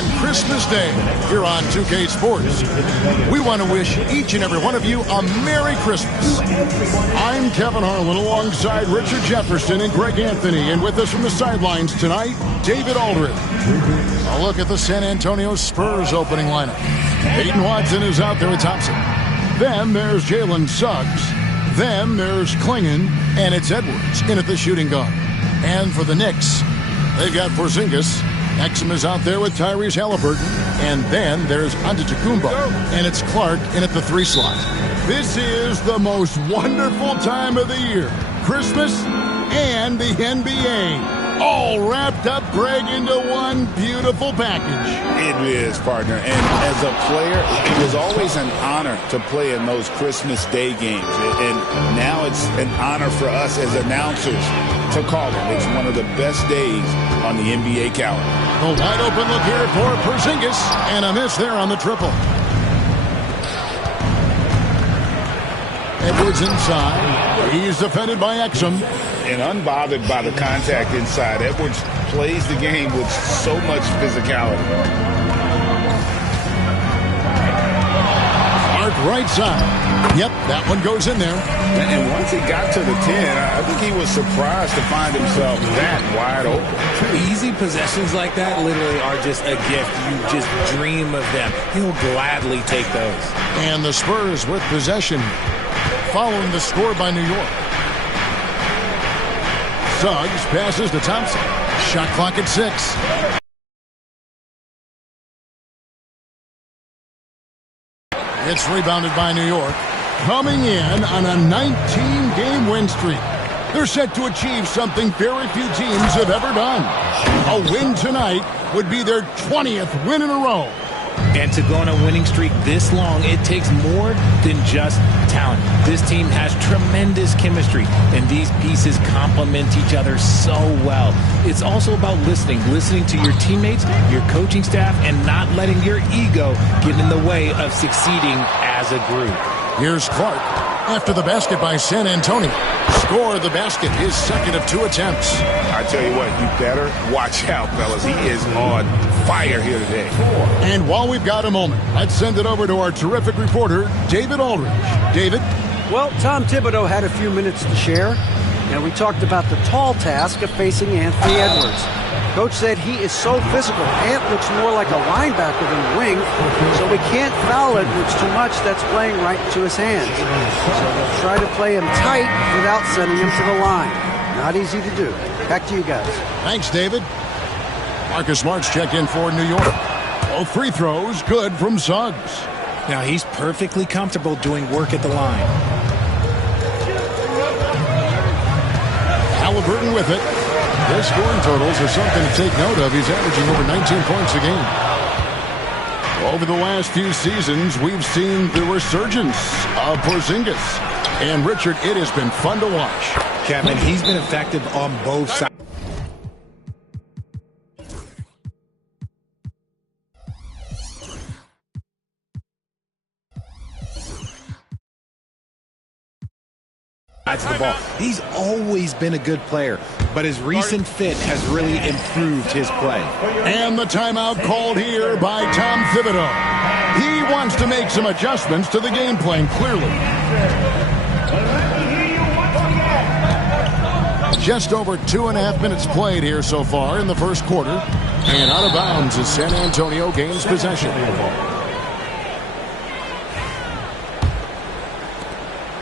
on Christmas Day here on 2K Sports. We want to wish each and every one of you a Merry Christmas. I'm Kevin Harlan alongside Richard Jefferson and Greg Anthony, and with us from the sidelines tonight, David Aldridge. A look at the San Antonio Spurs opening lineup. Peyton Watson is out there with Thompson. Then there's Jalen Suggs. Then there's Klingon, and it's Edwards in at the shooting guard. And for the Knicks, they've got Porzingis. Exum is out there with Tyrese Halliburton. And then there's Antetokounmpo, and it's Clark in at the 3 slot. This is the most wonderful time of the year. Christmas and the NBA. All wrapped up, Greg, into one beautiful package. It is, partner. And as a player, it was always an honor to play in those Christmas Day games. And now it's an honor for us as announcers to call them. It's one of the best days on the NBA calendar. A wide open look here for Porzingis, and a miss there on the triple. Edwards inside. He's defended by Exum. And unbothered by the contact inside, Edwards plays the game with so much physicality. Clark right side. Yep, that one goes in there. And once he got to the 10, I think he was surprised to find himself that wide open. Easy possessions like that literally are just a gift. You just dream of them. He'll gladly take those. And the Spurs with possession following the score by New York. Suggs passes to Thompson. Shot clock at 6. It's rebounded by New York. Coming in on a 19-game win streak. They're set to achieve something very few teams have ever done. A win tonight would be their 20th win in a row. And to go on a winning streak this long, it takes more than just talent. This team has tremendous chemistry, and these pieces complement each other so well. It's also about listening to your teammates, your coaching staff, and not letting your ego get in the way of succeeding as a group. Here's Clark after the basket by San Antonio. Score the basket, his second of 2 attempts. I tell you what, you better watch out, fellas. He is on fire here today. And while we've got a moment, let's send it over to our terrific reporter, David Aldridge. David? Well, Tom Thibodeau had a few minutes to share, and we talked about the tall task of facing Anthony Edwards. Coach said he is so physical. Ant looks more like a linebacker than a wing, so we can't foul Edwards too much. That's playing right into his hands. So they'll try to play him tight without sending him to the line. Not easy to do. Back to you guys. Thanks, David. Marcus Smart's checked in for New York. Both free throws good from Suggs. Now he's perfectly comfortable doing work at the line. Halliburton with it. Their scoring totals are something to take note of. He's averaging over 19 points a game. Over the last few seasons, we've seen the resurgence of Porzingis. And Richard, it has been fun to watch. Kevin, he's been effective on both sides. Of the ball. He's always been a good player, but his recent fit has really improved his play. And the timeout called here by Tom Thibodeau. He wants to make some adjustments to the game plan, clearly. Just over 2.5 minutes played here so far in the first quarter. And out of bounds as San Antonio gains possession.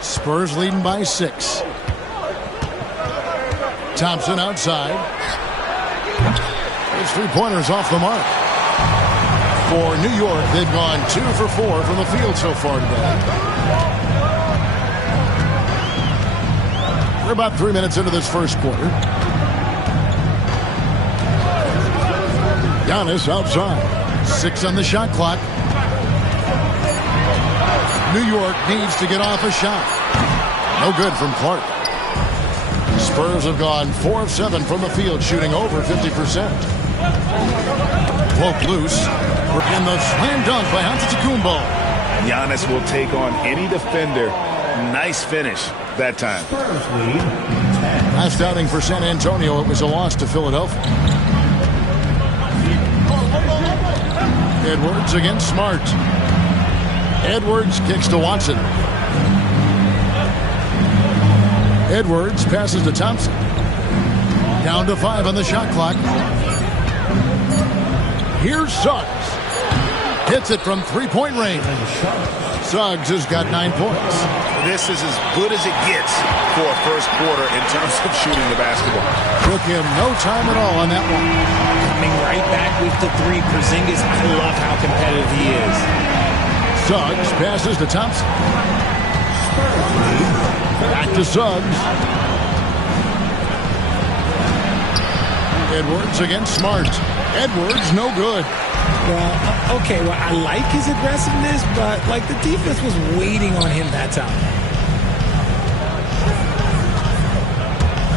Spurs leading by 6. Thompson outside. Those 3-pointers off the mark. For New York, they've gone 2 for 4 from the field so far today. We're about 3 minutes into this first quarter. Giannis outside. 6 on the shot clock. New York needs to get off a shot. No good from Clark. Spurs have gone 4 of 7 from the field, shooting over 50%. Broke loose. And the slam dunk by Antetokounmpo. Giannis will take on any defender. Nice finish that time. Last outing for San Antonio, it was a loss to Philadelphia. Edwards against Smart. Edwards kicks to Watson. Edwards passes to Thompson. Down to 5 on the shot clock. Here's Suggs. Hits it from three-point range. Suggs has got 9 points. This is as good as it gets for a first quarter in terms of shooting the basketball. Took him no time at all on that one. Coming right back with the three. Porzingis, I love how competitive he is. Suggs passes to Thompson. Back to Suggs. Edwards against Smart. Edwards, no good. Well, okay, well, I like his aggressiveness, but, like, the defense was waiting on him that time.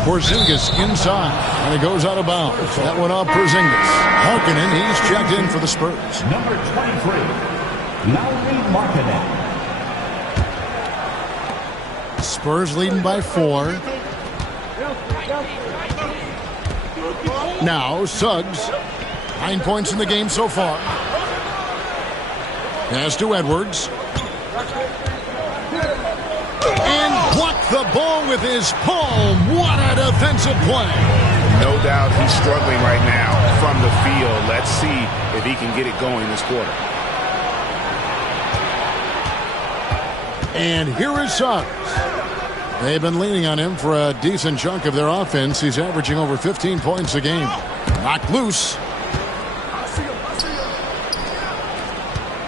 Porzingis inside, and it goes out of bounds. That one off Porzingis. Harkinen, he's checked in for the Spurs. Number 23, Lauri Markkanen. Spurs leading by 4. Now, Suggs. 9 points in the game so far. Pass to Edwards. And blocked the ball with his palm. What a defensive play. No doubt he's struggling right now from the field. Let's see if he can get it going this quarter. And here is Suggs. They've been leaning on him for a decent chunk of their offense. He's averaging over 15 points a game. Knocked loose.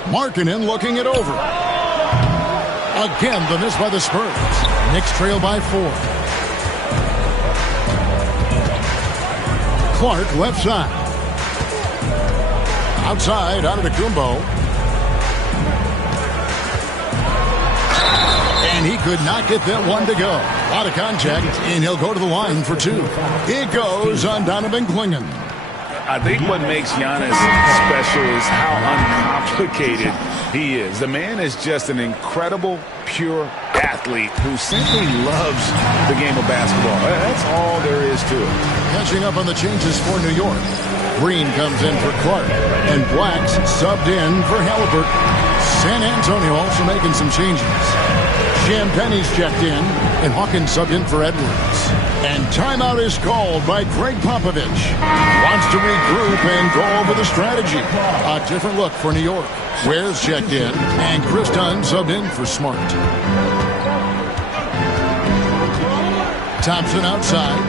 Markkanen looking it over. Again, the miss by the Spurs. Knicks trail by 4. Clark left side. Outside, out of the Kumbo. And he could not get that one to go. A lot of contact, and he'll go to the line for 2. It goes on Donovan Clingan. I think what makes Giannis special is how uncomplicated he is. The man is just an incredible, pure athlete who simply loves the game of basketball. That's all there is to it. Catching up on the changes for New York. Green comes in for Clark, and Blacks subbed in for Halliburton. San Antonio also making some changes. Champagne's checked in, and Hawkins subbed in for Edwards. And timeout is called by Greg Popovich. Wants to regroup and go over the strategy. A different look for New York. Ware's checked in, and Chris Dunn subbed in for Smart. Thompson outside.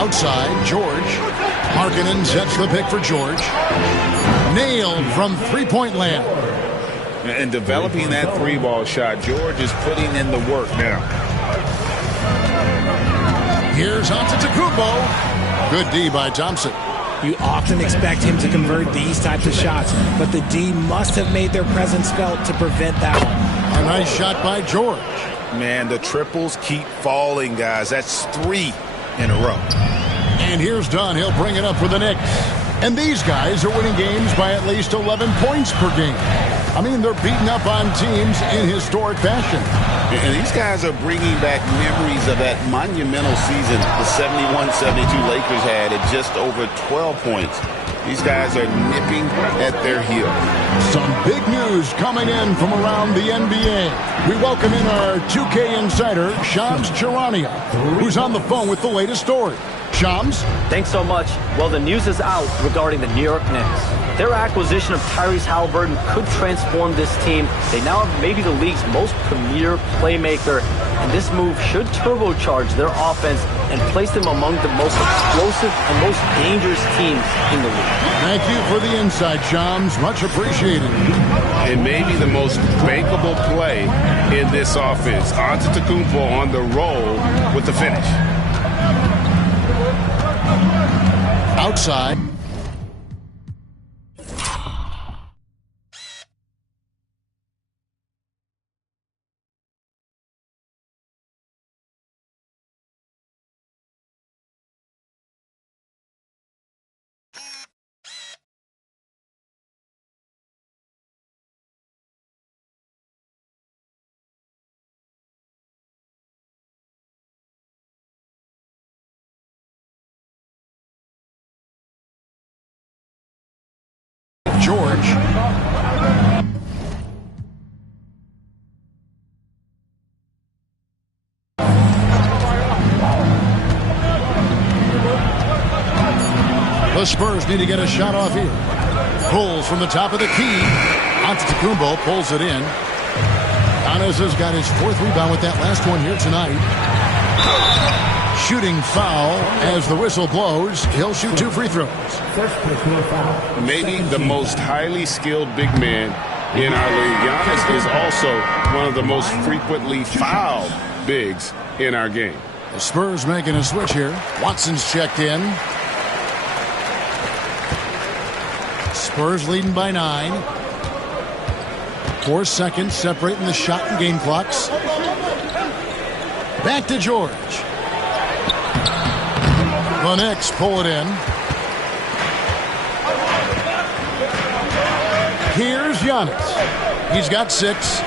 Outside, George. Harkinen sets the pick for George. Nailed from three-point land. And developing that three-ball shot, George is putting in the work now. Here's Antetokounmpo. Good D by Thompson. You often expect him to convert these types of shots, but the D must have made their presence felt to prevent that one. A nice shot by George. Man, the triples keep falling, guys. That's 3 in a row. And here's Dunn. He'll bring it up for the Knicks. And these guys are winning games by at least 11 points per game. I mean, they're beating up on teams in historic fashion. And these guys are bringing back memories of that monumental season the 71-72 Lakers had at just over 12 points. These guys are nipping at their heels. Some big news coming in from around the NBA. We welcome in our 2K insider, Shams Charania, who's on the phone with the latest story. Shams? Thanks so much. Well, the news is out regarding the New York Knicks. Their acquisition of Tyrese Halliburton could transform this team. They now have maybe the league's most premier playmaker, and this move should turbocharge their offense and place them among the most explosive and most dangerous teams in the league. Thank you for the insight, Shams. Much appreciated. It may be the most bankable play in this offense. Antetokounmpo on the roll with the finish. Outside. The Spurs need to get a shot off here. Pulls from the top of the key. Antetokounmpo pulls it in. Giannis has got his 4th rebound with that last one here tonight. Shooting foul as the whistle blows. He'll shoot 2 free throws. Maybe the most highly skilled big man in our league. Giannis is also one of the most frequently fouled bigs in our game. The Spurs making a switch here. Watson's checked in. Spurs leading by 9. 4 seconds separating the shot and game clocks. Back to George. The Knicks pull it in. Here's Giannis. He's got 6.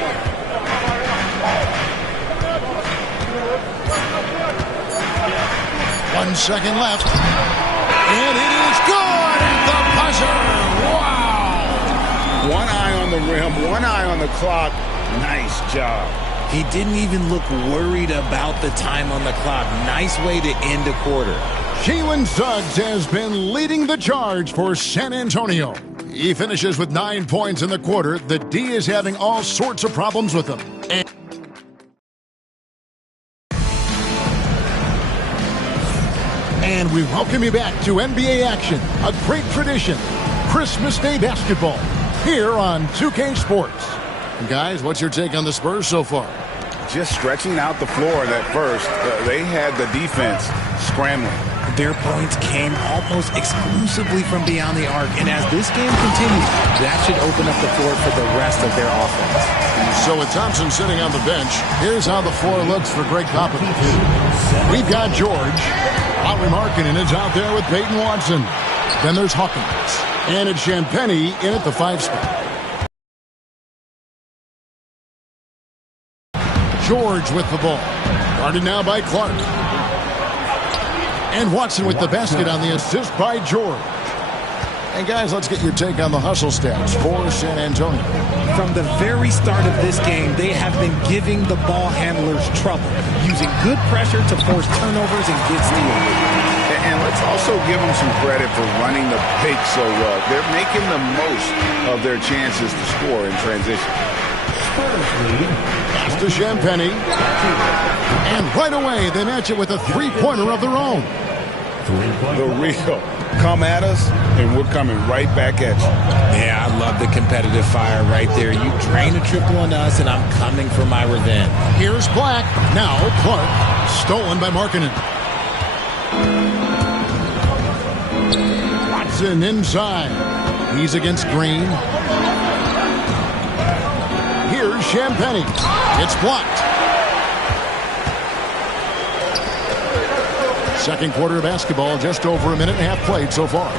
One second left. And it is good at the buzzer. Wow. One eye on the rim, one eye on the clock. Nice job. He didn't even look worried about the time on the clock. Nice way to end a quarter. Jalen Suggs has been leading the charge for San Antonio. He finishes with 9 points in the quarter. The D is having all sorts of problems with him. And we welcome you back to NBA action, a great tradition, Christmas Day basketball, here on 2K Sports. And guys, what's your take on the Spurs so far? Just stretching out the floor at first. They had the defense scrambling. Their points came almost exclusively from beyond the arc, and as this game continues, that should open up the floor for the rest of their offense. So with Thompson sitting on the bench, here's how the floor looks for Greg Popovich. We've got George. Lauri Markkanen is out there with Peyton Watson. Then there's Hawkins. And it's Champagnie in at the 5 spot. George with the ball. Guarded now by Clark. And Watson with the basket on the assist by George. And guys, let's get your take on the hustle stats for San Antonio. From the very start of this game, they have been giving the ball handlers trouble, using good pressure to force turnovers and get steals. And let's also give them some credit for running the pick so well. They're making the most of their chances to score in transition. Pass to Champagnie. And right away, they match it with a 3-pointer of their own. The real. Come at us, and we're coming right back at you. Yeah, I love the competitive fire right there. You drain a triple on us, and I'm coming for my revenge. Here's Black. Now Clark. Stolen by Markkanen. Watson inside. He's against Green. Here's Champagnie. It's blocked. Second quarter of basketball, just over a minute and a half played so far.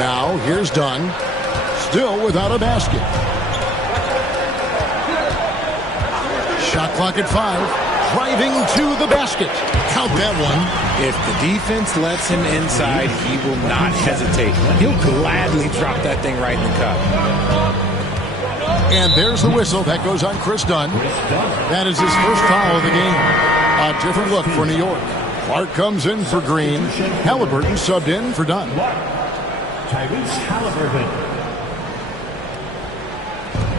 Now, here's Dunn. Still without a basket. Shot clock at 5. Driving to the basket. Count that one. If the defense lets him inside, he will not hesitate. He'll gladly drop that thing right in the cup. And there's the whistle. That goes on Chris Dunn. That is his first foul of the game. A different look for New York. Clark comes in for Green. Halliburton subbed in for Dunn.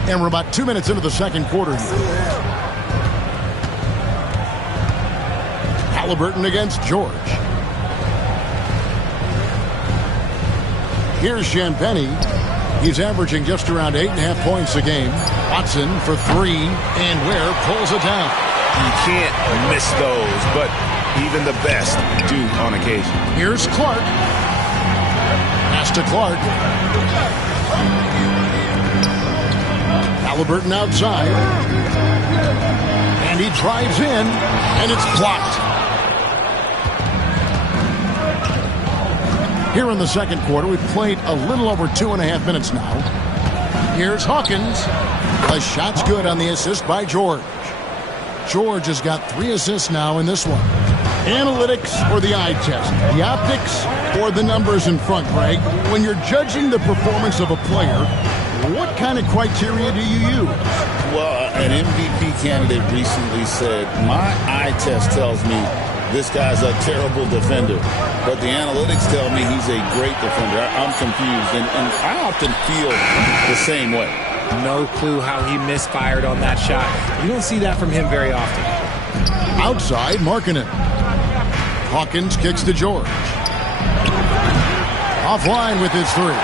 And we're about 2 minutes into the second quarter. Halliburton against George. Here's Champagnie. He's averaging just around 8.5 points a game. Watson for 3, and Ware pulls it down. You can't miss those, but even the best do on occasion. Here's Clark. Pass to Clark. Halliburton outside. And he drives in, and it's blocked. Here in the second quarter, we've played a little over 2.5 minutes now. Here's Hawkins. The shot's good on the assist by George. George has got 3 assists now in this one. Analytics or the eye test? The optics or the numbers in front, Greg? When you're judging the performance of a player, what kind of criteria do you use? Well, an MVP candidate recently said, my eye test tells me this guy's a terrible defender. But the analytics tell me he's a great defender. I'm confused, and I often feel the same way. No clue how he misfired on that shot. You don't see that from him very often. Outside, Markkanen. Hawkins kicks to George. Offline with his three.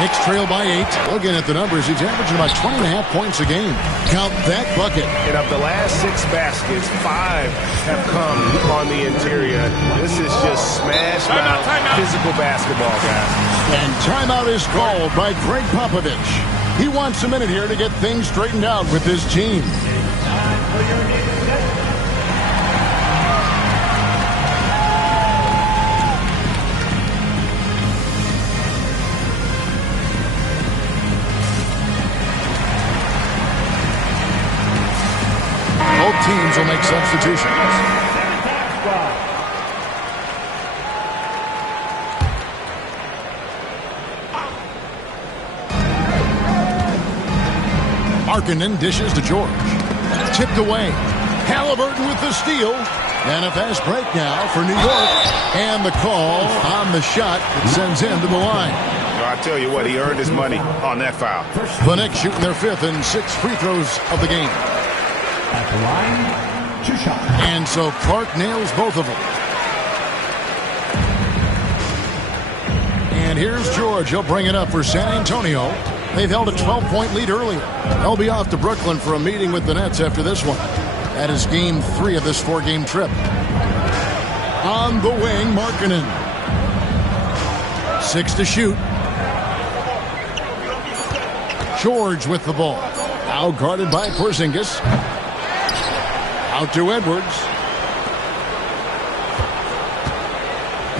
Knicks trail by 8. Looking at the numbers, he's averaging about 20.5 points a game. Count that bucket. And of the last 6 baskets, 5 have come on the interior. This is just smash mouth physical basketball, guys. And timeout is called by Greg Popovich. He wants a minute here to get things straightened out with his team. Both teams will make substitutions. Markkanen dishes to George. Tipped away. Halliburton with the steal. And a fast break now for New York. And the call on the shot that sends him to the line. I tell you what, he earned his money on that foul. The Knicks shooting their 5th and 6th free throws of the game. At the line, 2 shots. And so Clark nails both of them. And here's George. He'll bring it up for San Antonio. They've held a 12-point lead earlier. They'll be off to Brooklyn for a meeting with the Nets after this one. That is game 3 of this 4-game trip. On the wing, Markkanen. 6 to shoot. George with the ball. Now guarded by Porzingis. Out to Edwards.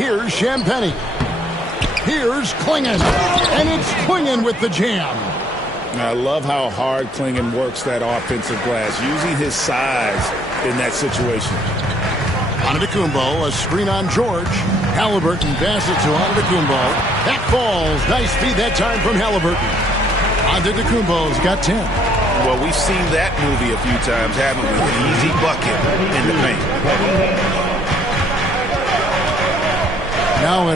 Here's Champagnie. Here's Klingon. And it's Klingon with the jam. I love how hard Klingon works that offensive glass, using his size in that situation. Antetokounmpo, a screen on George. Halliburton passes to Antetokounmpo. That falls. Nice feed that time from Halliburton. Antetokounmpo's got 10. Well, we've seen that movie a few times, haven't we? An easy bucket in the paint. Now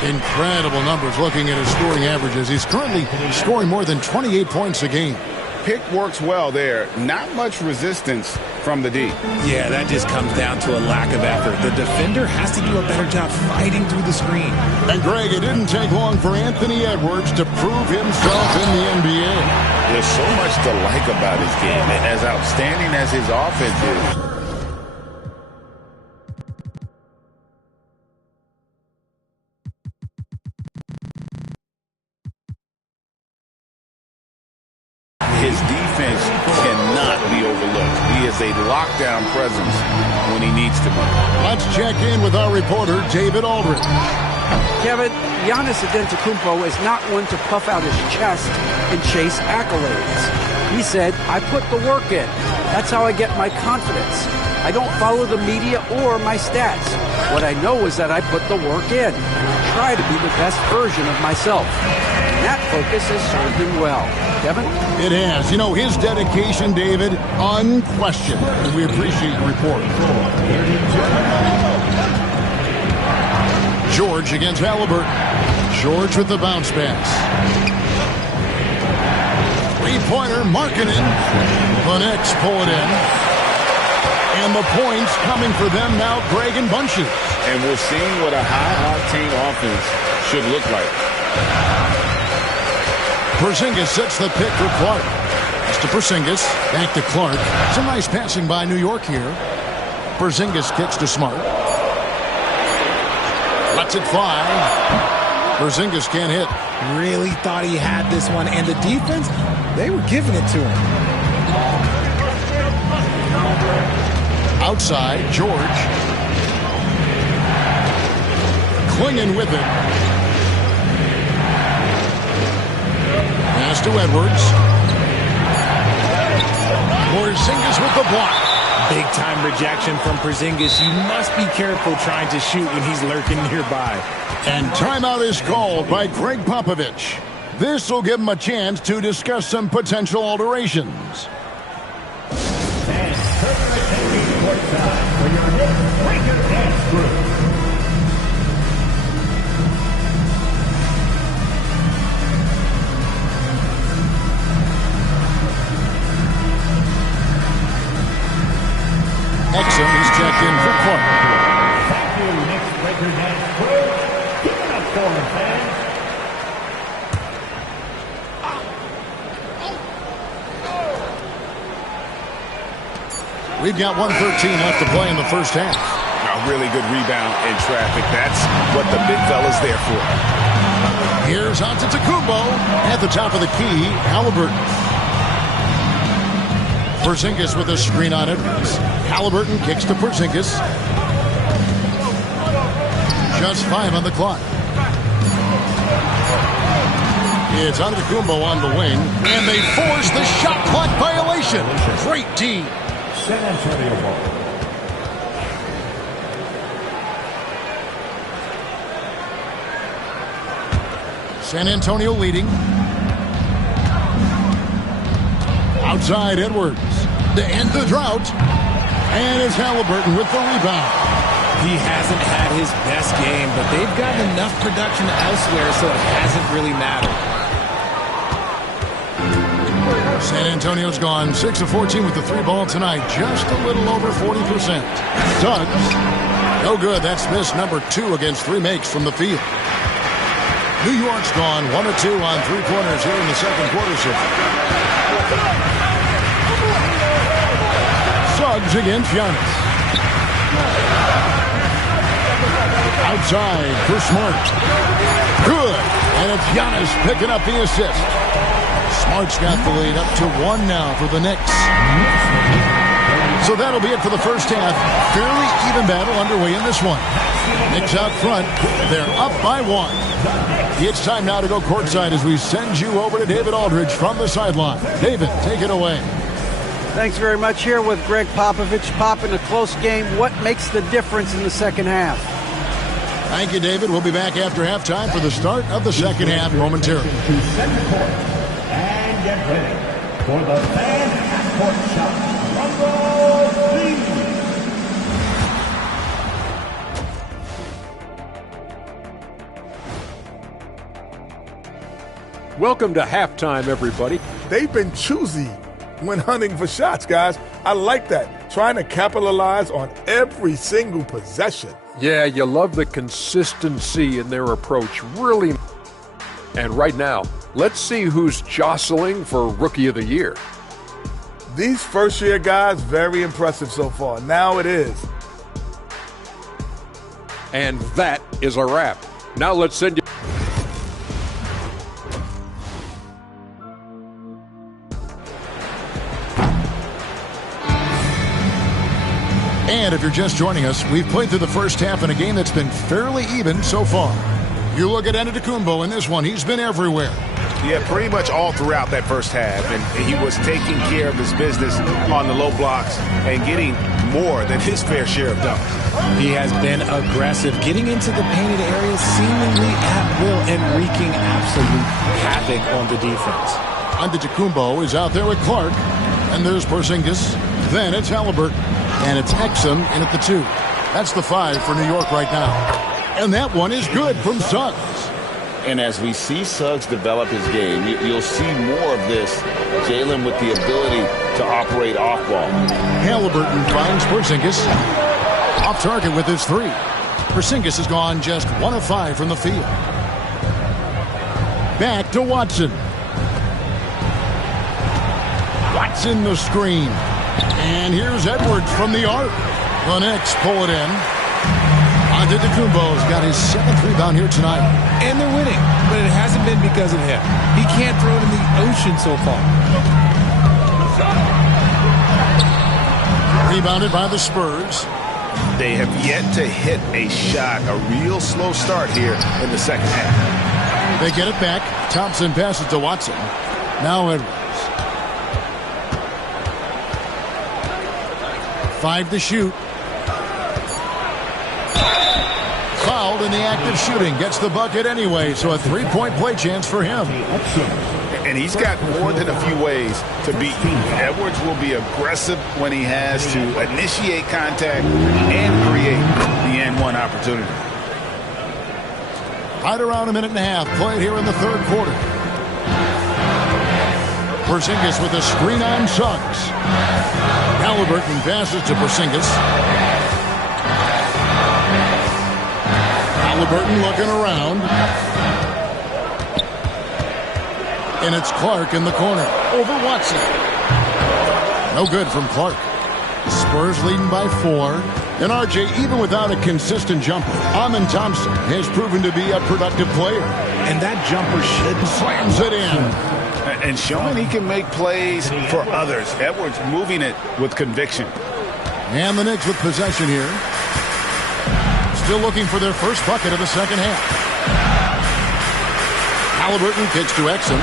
incredible numbers looking at his scoring averages. He's currently scoring more than 28 points a game. Pick works well there. Not much resistance from the D. Yeah, that just comes down to a lack of effort. The defender has to do a better job fighting through the screen. And Greg, it didn't take long for Anthony Edwards to prove himself in the NBA. There's so much to like about his game, and as outstanding as his offense is. His defense cannot be overlooked. He is a lockdown presence when he needs to be. Let's check in with our reporter, David Aldridge. Kevin, Giannis Antetokounmpo is not one to puff out his chest and chase accolades. He said, I put the work in. That's how I get my confidence. I don't follow the media or my stats. What I know is that I put the work in. I try to be the best version of myself. And that focus has served him well. Kevin? It has. You know, his dedication, David, unquestioned. And we appreciate your report. George against Halliburton. George with the bounce pass. Three-pointer, Markkanen. The Knicks pull it in. And the points coming for them now, Greg and Bunches. And we're seeing what a high-octane offense should look like. Porzingis sets the pick for Clark. It's to Porzingis. Back to Clark. Some nice passing by New York here. Porzingis kicks to Smart. Lets it fly. Porzingis can't hit. Really thought he had this one. And the defense, they were giving it to him. Outside, George. Klingon with it. Pass to Edwards. Porzingis with the block. Big-time rejection from Porzingis. You must be careful trying to shoot when he's lurking nearby. And timeout is called by Greg Popovich. This will give him a chance to discuss some potential alterations. And currently taking court time for your Knicks checked in for Clark. Thank you, Knicks record dance crew. Give it up for the fans. We've got 1:13 left to play in the first half. A really good rebound in traffic. That's what the big fella's there for. Here's Antetokounmpo at the top of the key. Halliburton. Porzingis with a screen on it. Halliburton kicks to Porzingis. Just 5 on the clock. It's Antetokounmpo on the wing, and they force the shot clock violation. Great D. San Antonio ball. San Antonio leading. Outside Edwards to end the drought. And it's Halliburton with the rebound. He hasn't had his best game, but they've gotten enough production elsewhere, so it hasn't really mattered. San Antonio's gone 6 of 14 with the 3-ball tonight. Just a little over 40%. Suggs. No good. That's miss number 2 against 3 makes from the field. New York's gone 1 of 2 on 3-pointers here in the second quarter shift. Suggs against Giannis. Outside for Smart. Good. And it's Giannis picking up the assist. Smart's got the lead up to 1 now for the Knicks. So that'll be it for the first half. Fairly even battle underway in this one. Knicks out front. They're up by 1. It's time now to go courtside as we send you over to David Aldridge from the sideline. David, take it away. Thanks very much. Here with Greg Popovich. Pop, in a close game, what makes the difference in the second half? Thank you, David. We'll be back after halftime for the start of the second half momentarily. And get ready for the fan half-court shot. Welcome to halftime, everybody. They've been choosy when hunting for shots, guys. I like that. Trying to capitalize on every single possession. Yeah, you love the consistency in their approach. Really. And right now, let's see who's jostling for Rookie of the Year. These first-year guys, very impressive so far. Now it is. And that is a wrap. Now let's send you. And if you're just joining us, we've played through the first half in a game that's been fairly even so far. You look at Antetokounmpo in this one, he's been everywhere. Yeah, pretty much all throughout that first half. And he was taking care of his business on the low blocks and getting more than his fair share of dunks. He has been aggressive, getting into the painted areas seemingly at will and wreaking absolute havoc on the defense. Antetokounmpo is out there with Clark, and there's Porzingis. Then it's Halliburton, and it's Exum in at the 2. That's the 5 for New York right now. And that one is good from Suggs. And as we see Suggs develop his game, you'll see more of this. Jalen with the ability to operate off ball. Halliburton finds Porzingis. Off target with his 3. Porzingis has gone just 1 of 5 from the field. Back to Watson. Watson the screen. And here's Edwards from the arc. The Knicks pull it in. Antetokounmpo's got his 7th rebound here tonight. And they're winning, but it hasn't been because of him. He can't throw it in the ocean so far. Rebounded by the Spurs. They have yet to hit a shot, a real slow start here in the second half. They get it back. Thompson passes to Watson. Now Edwards. 5 to shoot. Fouled in the act of shooting. Gets the bucket anyway, so a 3-point play chance for him. And he's got more than a few ways to beat you. Edwards will be aggressive when he has to initiate contact and create the N1 opportunity. Right around a minute and a half played here in the third quarter. Porzingis with a screen on Suggs. Halliburton passes to Porzingis. Halliburton looking around. And it's Clark in the corner. Over Watson. No good from Clark. Spurs leading by 4. And RJ, even without a consistent jumper, Amin Thompson has proven to be a productive player. And that jumper slams it in. And showing he can make plays for others. Edwards moving it with conviction. And the Knicks with possession here. Still looking for their first bucket of the second half. Halliburton kicks to Exum.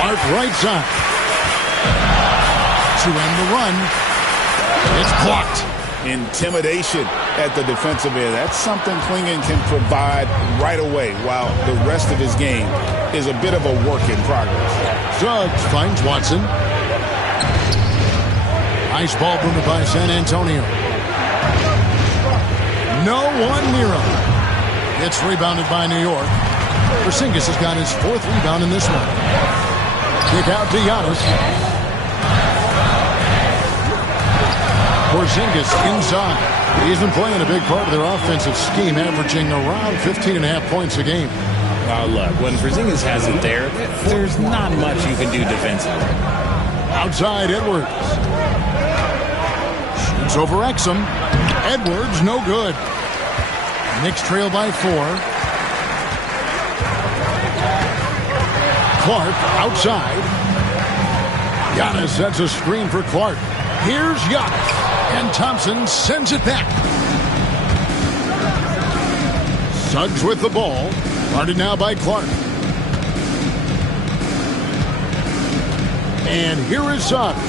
Clark right side. To end the run. It's blocked. Intimidation at the defensive end. That's something Clingan can provide right away, while the rest of his game is a bit of a work in progress. Suggs finds Watson. Nice ball boomed by San Antonio. No one near him. It's rebounded by New York. Porzingis has got his 4th rebound in this one. Kick out to Giannis. Porzingis inside. He's been playing a big part of their offensive scheme, averaging around 15.5 points a game. Oh, look, when Porzingis has it there, there's not much you can do defensively. Outside Edwards. Shoots over Exum. Edwards, no good. Knicks trail by 4. Clark outside. Giannis sets a screen for Clark. Here's Giannis. And Thompson sends it back. Suggs with the ball. Guarded now by Clark. And here is Suggs.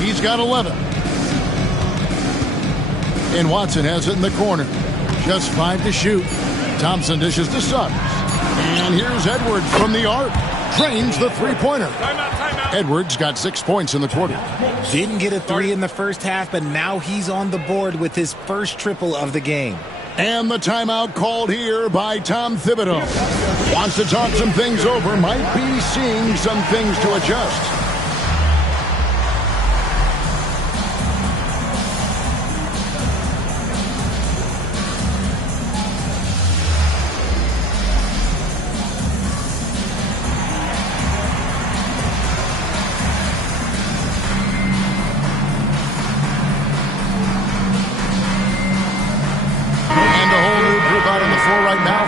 He's got 11. And Watson has it in the corner. Just 5 to shoot. Thompson dishes to Suggs. And here's Edwards from the arc. Drains the three-pointer. Edwards got 6 points in the quarter. Didn't get a 3 in the first half, but now he's on the board with his first triple of the game. And the timeout called here by Tom Thibodeau. Wants to talk some things over. Might be seeing some things to adjust.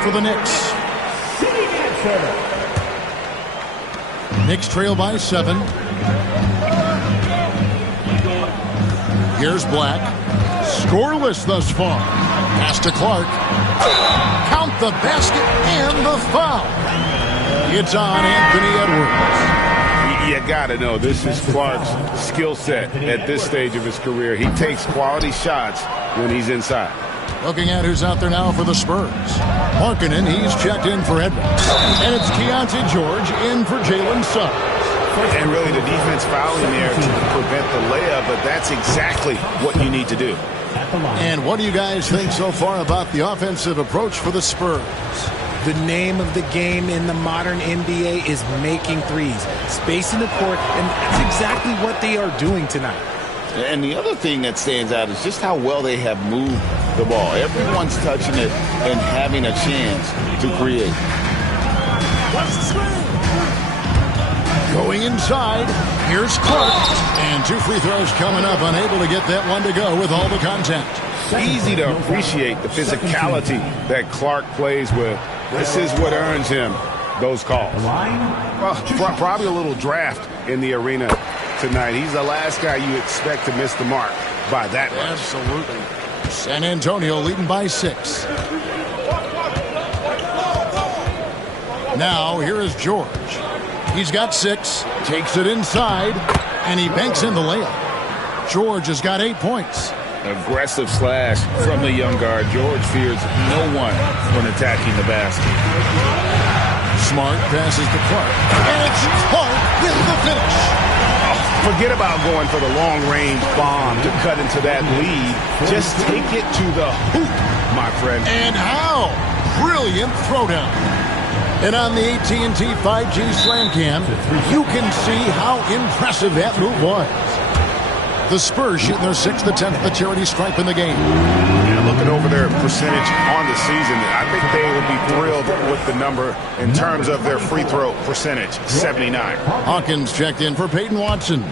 For the Knicks. Knicks trail by 7. Here's Black. Scoreless thus far. Pass to Clark. Count the basket and the foul. It's on Anthony Edwards. You got to know this is Clark's skill set at this stage of his career. He takes quality shots when he's inside. Looking at who's out there now for the Spurs. Markkanen, he's checked in for Edwards. And it's Keontae George in for Jalen Suggs. And really the defense fouling there to prevent the layup, but that's exactly what you need to do. And what do you guys think so far about the offensive approach for the Spurs? The name of the game in the modern NBA is making threes, spacing the court, and that's exactly what they are doing tonight. And the other thing that stands out is just how well they have moved the ball. Everyone's touching it and having a chance to create. Going inside, here's Clark. And 2 free throws coming up, unable to get that one to go with all the contact. Easy to appreciate the physicality that Clark plays with. This is what earns him those calls. Well, probably a little draft in the arena tonight. He's the last guy you expect to miss the mark by that much. Absolutely. San Antonio leading by 6. Now here is George. He's got 6, takes it inside, and he banks in the layup. George has got 8 points. Aggressive slash from the young guard. George fears no one when attacking the basket. Smart passes to Clark. And it's Clark with the finish. Forget about going for the long-range bomb to cut into that lead. Just take it to the hoop, my friend. And how? Brilliant throwdown. And on the AT&T 5G Slam Cam, you can see how impressive that move was. The Spurs shooting their 6th attempt at the charity stripe in the game. Yeah, looking over their percentage on the season, I think they would be thrilled with the number in terms of their free throw percentage, 79. Hawkins checked in for Peyton Watson.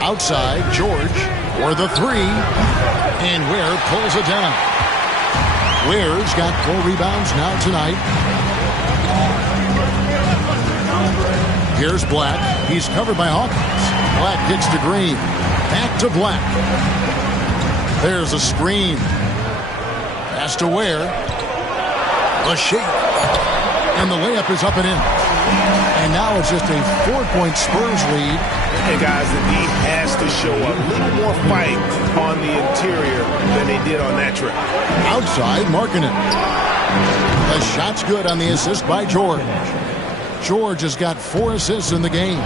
Outside, George for the 3. And Ware pulls it down. Ware's got 4 rebounds now tonight. Here's Black. He's covered by Hawkins. Black gets to Green. Back to Black. There's a screen. Pass to Ware. A shake. And the layup is up and in. And now it's just a 4-point Spurs lead. Hey, guys, the D has to show a little more fight on the interior than they did on that trip. Outside, Markkanen. The shot's good on the assist by George. George has got 4 assists in the game.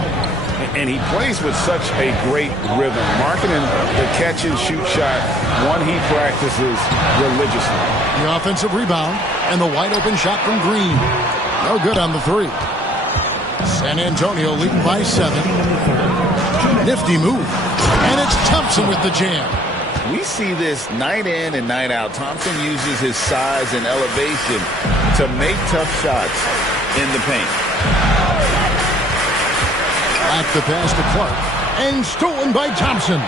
And he plays with such a great rhythm. Markkanen, the catch-and-shoot shot, one he practices religiously. The offensive rebound and the wide-open shot from Green. No good on the 3. San Antonio leading by 7. Nifty move. And it's Thompson with the jam. We see this night in and night out. Thompson uses his size and elevation to make tough shots in the paint. Back the pass to Clark. And stolen by Thompson.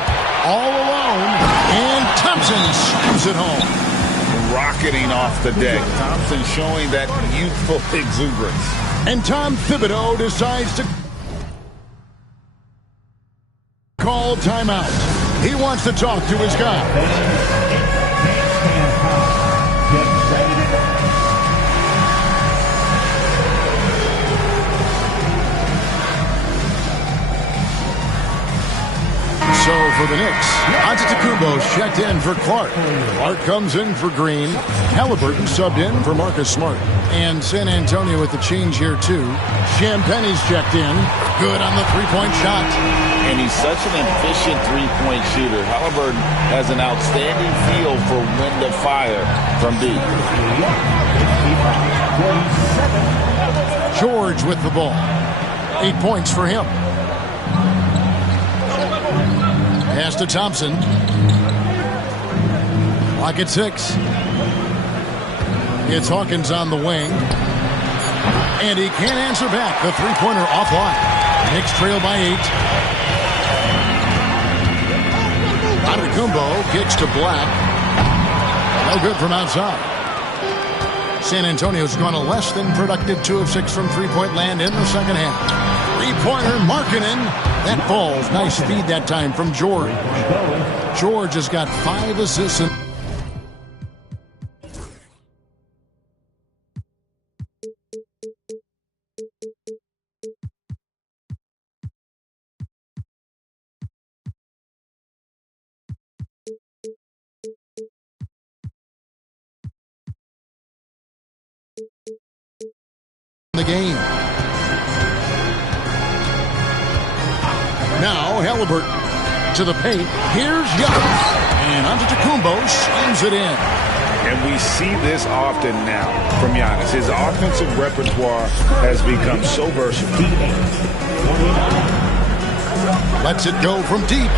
All alone. And Thompson slams it home. Rocketing off the deck. Thompson showing that youthful exuberance. And Tom Thibodeau decides to call timeout. He wants to talk to his guy. So for the Knicks, Antetokounmpo's checked in for Clark. Clark comes in for Green. Halliburton subbed in for Marcus Smart. And San Antonio with the change here too. Champagne's checked in. Good on the 3-point shot. And he's such an efficient 3-point shooter. Halliburton has an outstanding feel for when to fire from deep. George with the ball. 8 points for him. Pass to Thompson. Clock at 6. It's Hawkins on the wing. And he can't answer back. The 3-pointer offline. Knicks trail by 8. Antetokounmpo kicks to Black. No good from outside. San Antonio's gone a less than productive 2 of 6 from 3-point land in the second half. 3-pointer, Markkanen. That falls. Nice feed that time from George. George has got 5 assists in the game. Now Halliburton to the paint. Here's Giannis. And Antetokounmpo slams it in. And we see this often now from Giannis. His offensive repertoire has become so versatile. Lets it go from deep.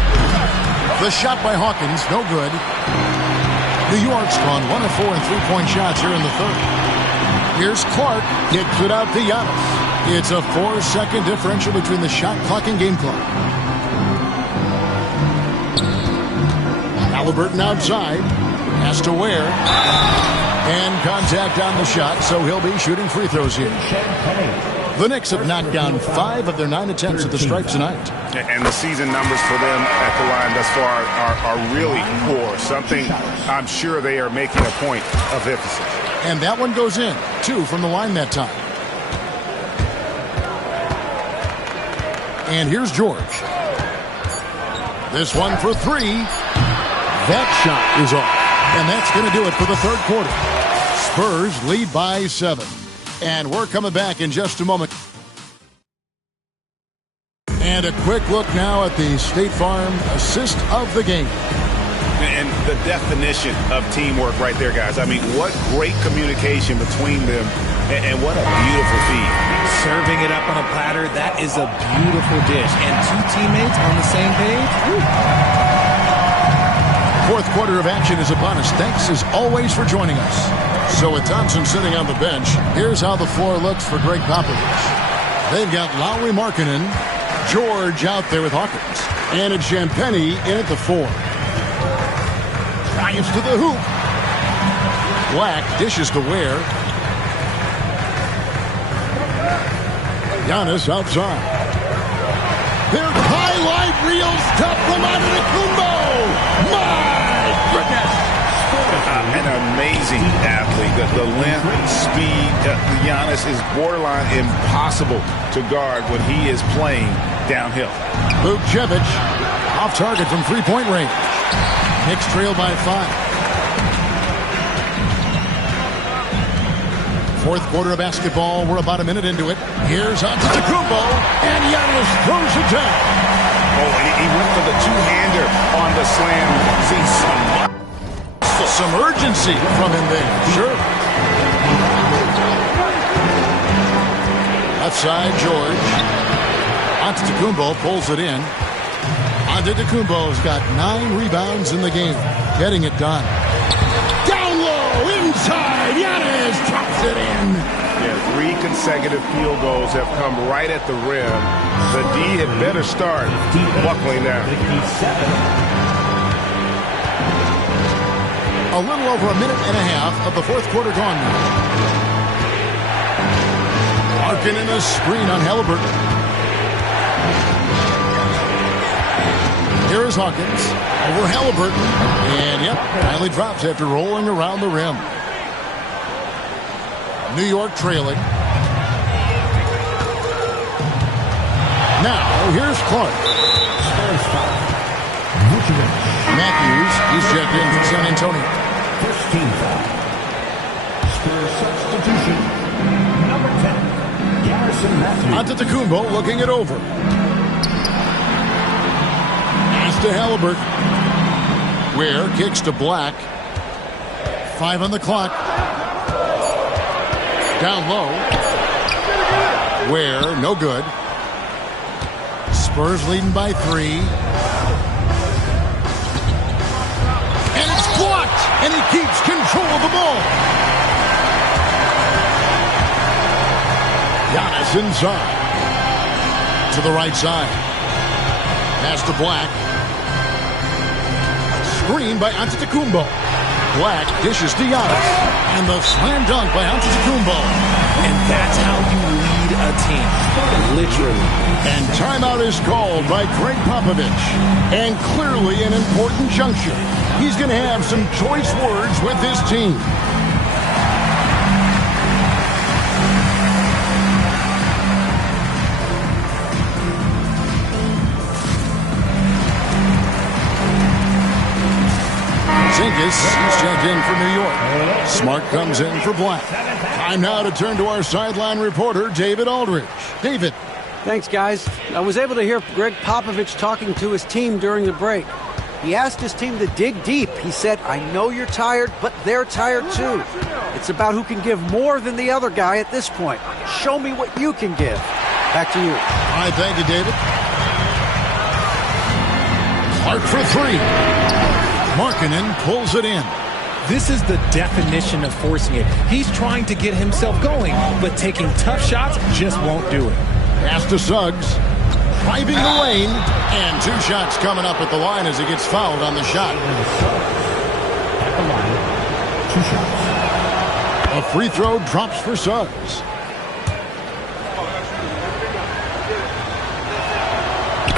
The shot by Hawkins, no good. New York's gone 1 of 4 in 3-point shots here in the third. Here's Clark, kicks it out to Giannis. It's a 4-second differential between the shot clock and game clock. Halliburton outside, has to Ware. And contact on the shot, so he'll be shooting free throws here. The Knicks have knocked down 5 of their 9 attempts at the stripe tonight. And the season numbers for them at the line thus far are really poor. Something I'm sure they are making a point of emphasis. And that one goes in. 2 from the line that time. And here's George. This one for 3. That shot is off. And that's going to do it for the third quarter. Spurs lead by 7. And we're coming back in just a moment. And a quick look now at the State Farm assist of the game. And the definition of teamwork right there, guys. I mean, what great communication between them And what a beautiful feed. Serving it up on a platter, that is a beautiful dish. And two teammates on the same page. Woo. Fourth quarter of action is upon us. Thanks as always for joining us. So with Thompson sitting on the bench, here's how the floor looks for Greg Popovich. They've got Lowry Markkanen, George out there with Hawkins, and it's Champagnie in at the 4. Drives to the hoop. Black dishes to Ware. Giannis outside. Their highlight reels top from Antetokounmpo. My goodness. An amazing athlete. The length, speed. Giannis is borderline impossible to guard when he is playing downhill. Vukcevic off target from three-point range. Knicks trail by 5. Fourth quarter of basketball. We're about a minute into it. Here's Antetokounmpo, and Giannis throws it down. Oh, and he went for the two-hander on the slam. See some urgency from him there. Sure. Left side, George. Antetokounmpo pulls it in. Antetokounmpo's got 9 rebounds in the game. Getting it done. Down low, inside. Giannis drops it in. Yeah, 3 consecutive field goals have come right at the rim. The D had better start buckling now. A little over a minute and a half of the fourth quarter gone now. Larkin in a screen on Halliburton. Here is Hawkins over Halliburton. And, yep, finally drops after rolling around the rim. New York trailing. Now, here's Clark. Matthews, he's checked in from San Antonio. 15 foul. Spurs substitution. Number 10, Garrison Matthews. Antetokounmpo looking it over. Pass to Halliburton. Ware kicks to Black. 5 on the clock. Down low. Ware, no good. Spurs leading by 3. And it's blocked. And he keeps control of the ball. Giannis inside. To the right side. Pass to Black. Screen by Antetokounmpo. Black dishes to Giannis. And the slam dunk by Antetokounmpo. And that's how you lead a team. Literally. And timeout is called by Greg Popovich. And clearly an important juncture. He's going to have some choice words with his team. Zinkis, he's checked in for New York. Smart comes in for Black. Time now to turn to our sideline reporter, David Aldridge. David. Thanks, guys. I was able to hear Greg Popovich talking to his team during the break. He asked his team to dig deep. He said, I know you're tired, but they're tired too. It's about who can give more than the other guy at this point. Show me what you can give. Back to you. All right, thank you, David. Clark for 3. Markkanen pulls it in. This is the definition of forcing it. He's trying to get himself going, but taking tough shots just won't do it. Pass to Suggs. Driving the lane. And 2 shots coming up at the line as he gets fouled on the shot. At the line, 2 shots. A free throw drops for Suggs.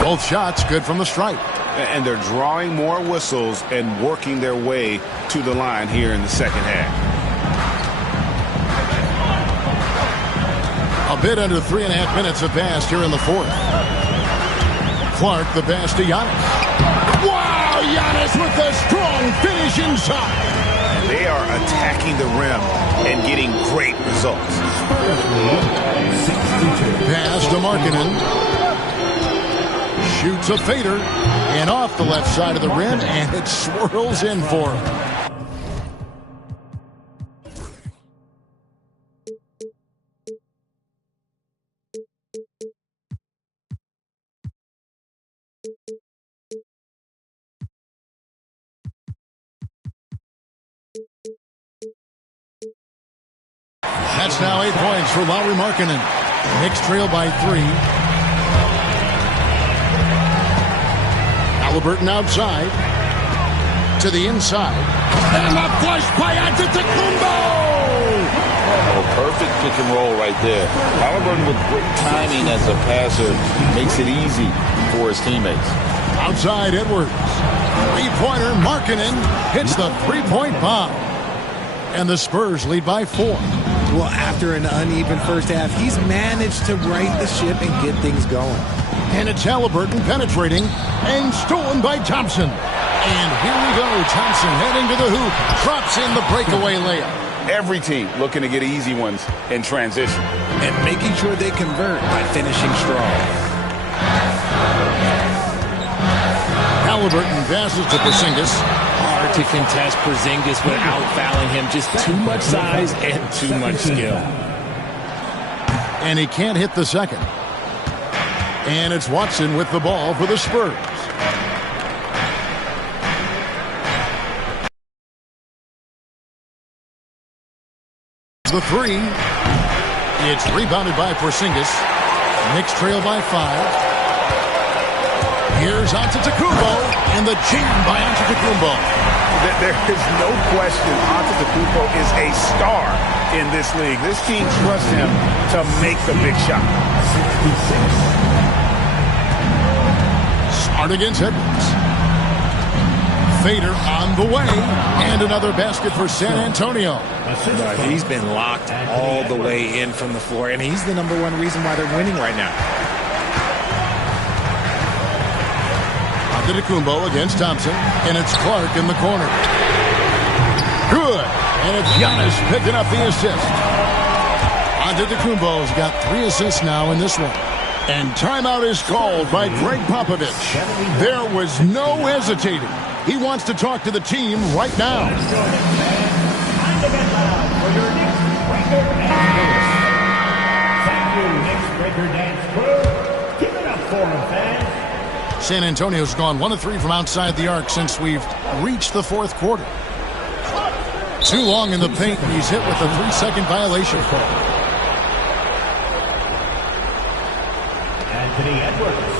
Both shots good from the stripe. And they're drawing more whistles and working their way to the line here in the second half. A bit under 3.5 minutes have passed here in the fourth. Clark the pass to Giannis. Wow, Giannis with a strong finish inside. They are attacking the rim and getting great results. Pass to Markkanen. Shoots a fader and off the left side of the rim, and it swirls in for him. That's now 8 points for Lauri Markkanen. Knicks trail by 3. Halliburton outside. To the inside. And a flush by Antetokounmpo! Oh, perfect pick and roll right there. Halliburton with great timing as a passer makes it easy for his teammates. Outside Edwards. Three-pointer Markkanen hits the three-point bomb. And the Spurs lead by 4. Well, after an uneven first half, he's managed to right the ship and get things going. And it's Halliburton penetrating and stolen by Thompson. And here we go. Thompson heading to the hoop. Drops in the breakaway layup. Every team looking to get easy ones in transition. And making sure they convert by finishing strong. Halliburton passes to Porzingis. Hard to contest Porzingis without fouling him. Just too much size and too much skill. And he can't hit the second. And it's Watson with the ball for the Spurs. The three. It's rebounded by Porzingis. Knicks trail by 5. Here's Antetokounmpo, and the jam by Antetokounmpo. There is no question Antetokounmpo is a star in this league. This team trusts him to make the big shot. 66. Smart against Edwards. Fader on the way, and another basket for San Antonio. He's been locked all the way in from the floor, and he's the #1 reason why they're winning right now. Antetokounmpo against Thompson, and it's Clark in the corner. Good, and it's Giannis picking up the assist. Antetokounmpo's got 3 assists now in this one. And timeout is called by Greg Popovich. There was no hesitating. He wants to talk to the team right now. San Antonio's gone 1 of 3 from outside the arc since we've reached the 4th quarter. Too long in the paint, and he's hit with a 3-second violation. Anthony Edwards.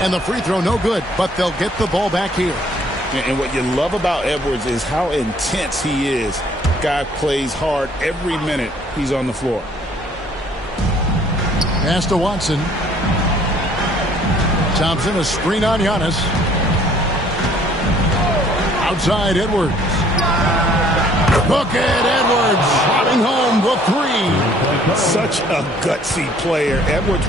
And the free throw no good, but they'll get the ball back here. And what you love about Edwards is how intense he is. Guy plays hard every minute he's on the floor. Pass to Watson. Thompson, a screen on Giannis. Outside Edwards. Bucket Edwards driving home the 3. Such a gutsy player. Edwards.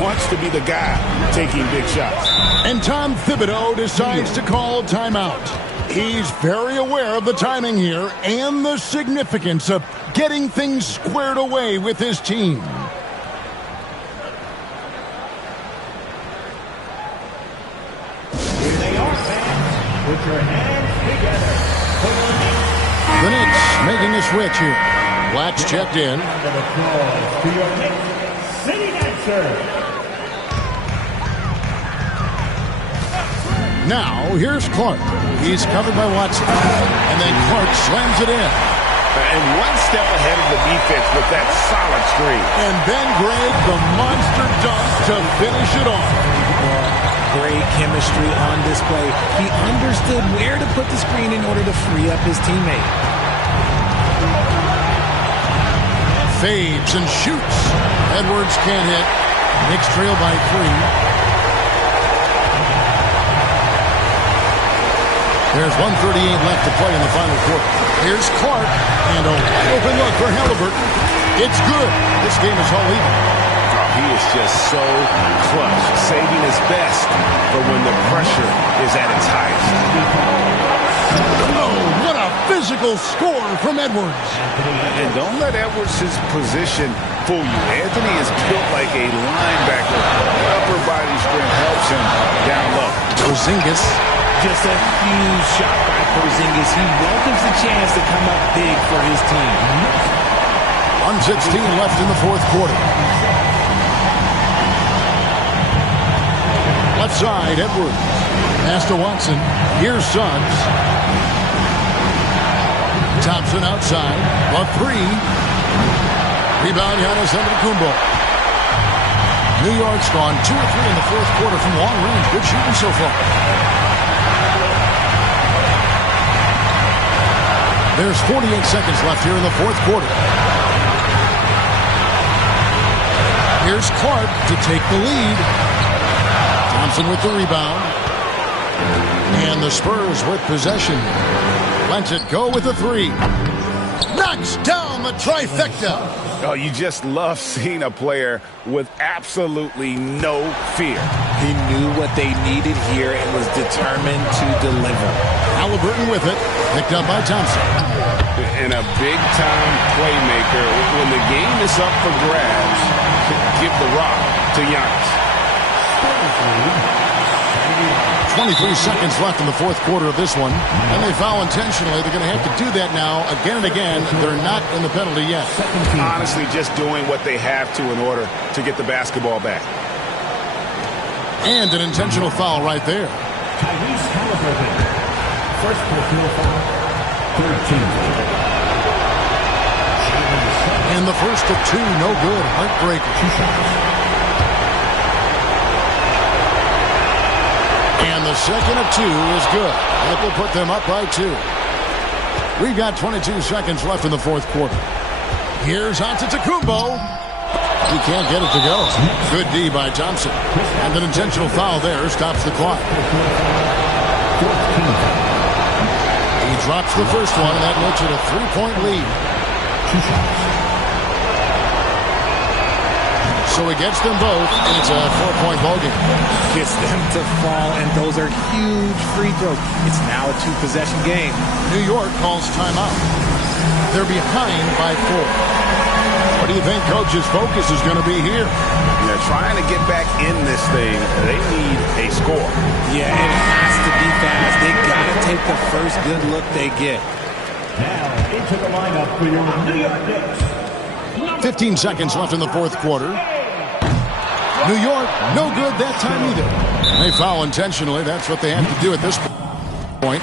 Wants to be the guy taking big shots. And Tom Thibodeau decides to call timeout. He's very aware of the timing here and the significance of getting things squared away with his team. Here they are, fans. Put your hands together. The Knicks making a switch here. Black's checked in. Round of applause to your Knicks city dancer. Now, here's Clark. He's covered by Watson. And then Clark slams it in. And one step ahead of the defense with that solid screen. And then Greg, the monster dunk to finish it off. Great chemistry on display. He understood where to put the screen in order to free up his teammate. Fades and shoots. Edwards can't hit. Knicks trail by 3. There's 1:38 left to play in the final quarter. Here's Clark, and a wide open look for Halliburton. It's good. This game is all even. Oh, he is just so clutch, saving his best for when the pressure is at its highest. Oh, what a physical score from Edwards. And don't let Edwards' position fool you. Anthony is built like a linebacker. Upper body strength helps him down low. Porzingis. Just a huge shot by Porzingis. He welcomes the chance to come up big for his team. 1:16 left in the fourth quarter. Left side, Edwards. Pass to Watson. Here's Suggs. Thompson outside. A 3. Rebound, Giannis Antetokounmpo. New York's gone 2 or 3 in the fourth quarter from long range. Good shooting so far. There's 48 seconds left here in the fourth quarter. Here's Clark to take the lead. Thompson with the rebound. And the Spurs with possession. Lets it go with a 3. Knocks down the trifecta. Oh, you just love seeing a player with absolutely no fear. He knew what they needed here and was determined to deliver. Halliburton with it. Picked up by Thompson. And a big-time playmaker. When the game is up for grabs, give the rock to Giannis. 23 seconds left in the fourth quarter of this one. And they foul intentionally. They're going to have to do that now again and again. They're not in the penalty yet. Honestly, just doing what they have to in order to get the basketball back. And an intentional foul right there. Tyrese Halliburton. First personal foul. 13. And the first of 2, no good. Heartbreaker. 2 shots. And the second of 2 is good. That will put them up by 2. We've got 22 seconds left in the fourth quarter. Here's Antetokounmpo. He can't get it to go. Good D by Thompson. And an intentional foul there stops the clock. He drops the first one, and that makes it a 3-point lead. 2 shots. So he gets them both, and it's a 4-point ballgame. Gets them to fall, and those are huge free throws. It's now a 2-possession game. New York calls timeout. They're behind by 4. What do you think Coach's focus is going to be here? They're trying to get back in this thing. They need a score. Yeah, it has to be fast. They got to take the first good look they get. Now into the lineup for your New York Knicks. 15 seconds left in the fourth quarter. New York, no good that time either. They foul intentionally. That's what they have to do at this point.